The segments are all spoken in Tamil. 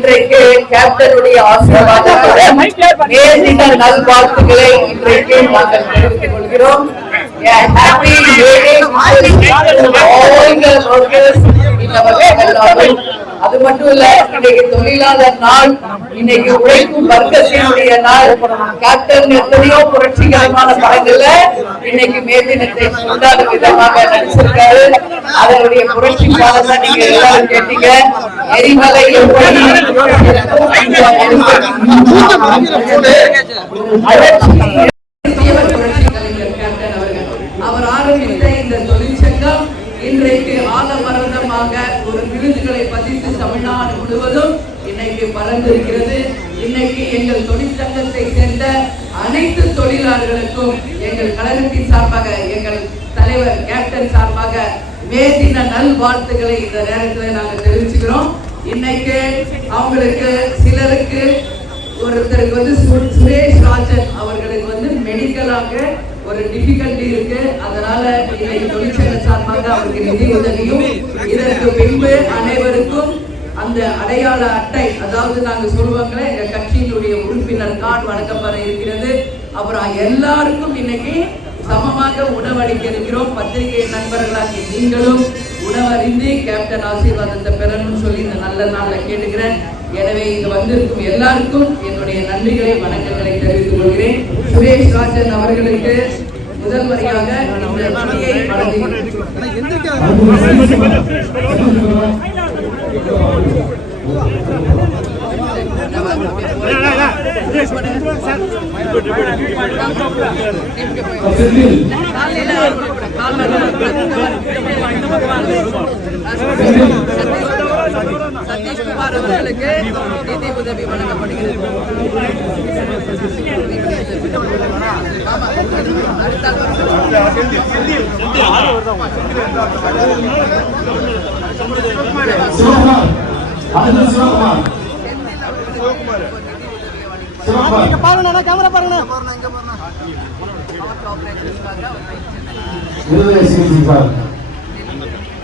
இன்றைக்கு கேப்டனுடைய நேர்தின நல்வாழ்த்துக்களை இன்றைக்கு நாங்கள் தெரிவித்துக் கொள்கிறோம். Happy wedding to all the workers in அது மட்டும் இல்ல இன்னைக்கு தொழிலாளர் நாள் இன்னைக்கு உழைக்கும் வர்க்கத்தினுடைய நாள் கேப்டன் எத்தனையோ புரட்சிகரமான படங்கள்ல இன்னைக்கு மேதினத்தை கொண்டாடும் விதமாக நடிச்சிருக்காரு அதனுடைய புரட்சி பாடம் நீங்க எல்லாரும் கேட்டீங்க எரிமலை எப்படி இன்றைக்கு ஆலமரந்தமாக ஒரு விருதுகளை பதித்து தமிழ்நாடு முழுவதும் இன்னைக்கு பறந்திருக்கிறது இன்னைக்கு எங்கள் தொழிற்சங்கத்தை சேர்ந்த அனைத்து தொழிலாளர்களுக்கும் எங்கள் கழகத்தின் சார்பாக எங்கள் தலைவர் கேப்டன் சார்பாக மேதின நல்வாழ்த்துக்களை இந்த நேரத்தில் நாங்கள் தெரிவிச்சுக்கிறோம். இன்னைக்கு அவங்களுக்கு சிலருக்கு ஒருத்தருக்கு வந்து சுரேஷ் ராஜன் அவர்களுக்கு வந்து மெடிக்கலாக ஒரு டிஃபிகல்ட்டி இருக்கு. அதனால இன்னைக்கு தொழிற்சங்க சார்பாக அவருக்கு நிதி உதவியும். இதற்கு பின்பு அனைவருக்கும் அந்த அடையாள அட்டை அதாவது நாங்க சொல்லுவாங்களே எங்க கட்சியினுடைய உறுப்பினர் கார்டு வழங்கப்பட இருக்கிறது. அப்புறம் எல்லாருக்கும் இன்னைக்கு சமமாக உணவளிக்க இருக்கிறோம். பத்திரிகை நண்பர்களாகி நீங்களும் உணவறிந்து கேப்டன் ஆசீர்வாதத்தை பெறணும்னு சொல்லி இந்த நல்ல நாளில் கேட்டுக்கிறேன். எனவே இங்க வந்திருக்கும் எல்லாருக்கும் என்னுடைய நன்றிகளை வணக்கங்களை தெரிவித்துக் கொள்கிறேன். சுரேஷ் ராஜன் அவர்களுக்கு முதல் முறையாக இந்த கொடியை சதீஷ்குமார் அவர்களுக்கு நிதி உதவி வழங்கப்படுகிறது. ஆமா, பாருங்கண்ணா. கேமரா பாருங்கண்ணா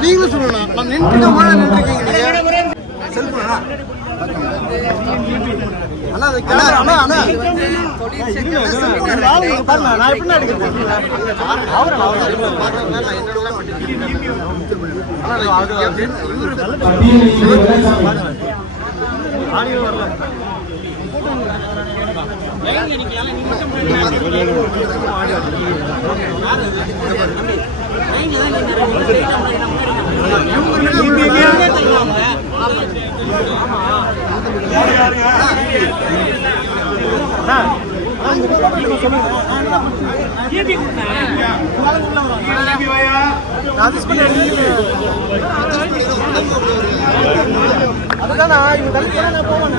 நீங்களும் சொல்லணும் நான் நின்று அதுதான் நான் இவங்க தலைக்கு நான் போவேன்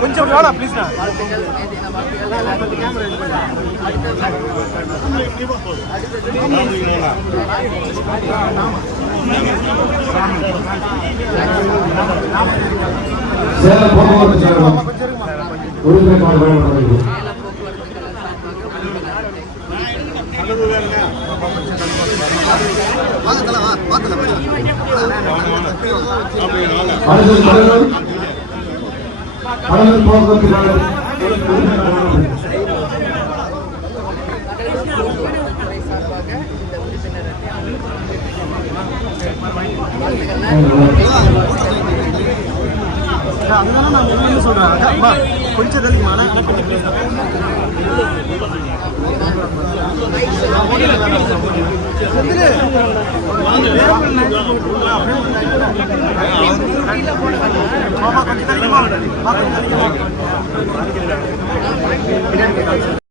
கொஞ்சம் வேணா ப்ளீஸ்ண்ணா சேலம் போக்குவரத்து உறுப்பினர் வாங்க தல வா பாத்துல அடுத்து சொல்றேன் தள்ளி மாலை ஆனால் கொஞ்சம்